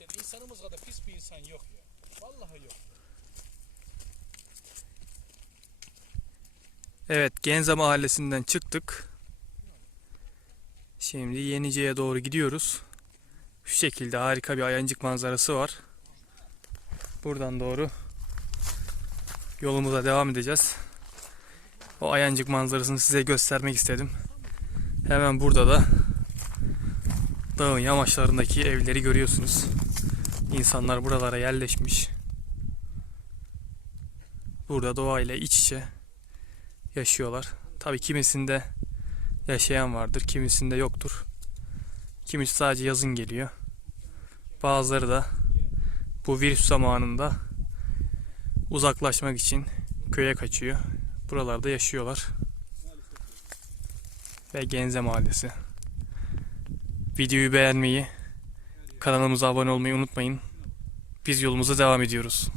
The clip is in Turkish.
zaten insanımız kadar pis bir insan yok ya. Vallahi yok. Evet Genze mahallesinden çıktık. Şimdi Yenice'ye doğru gidiyoruz. Şu şekilde harika bir ayancık manzarası var. Buradan doğru yolumuza devam edeceğiz. O ayancık manzarasını size göstermek istedim. Hemen burada da dağın yamaçlarındaki evleri görüyorsunuz. İnsanlar buralara yerleşmiş. Burada doğayla iç içe yaşıyorlar. Tabii kimisinde yaşayan vardır, kimisinde yoktur. Kimisi sadece yazın geliyor. Bazıları da bu virüs zamanında uzaklaşmak için köye kaçıyor. Buralarda yaşıyorlar. Ve Genze Mahallesi. Videoyu beğenmeyi, kanalımıza abone olmayı unutmayın. Biz yolumuza devam ediyoruz.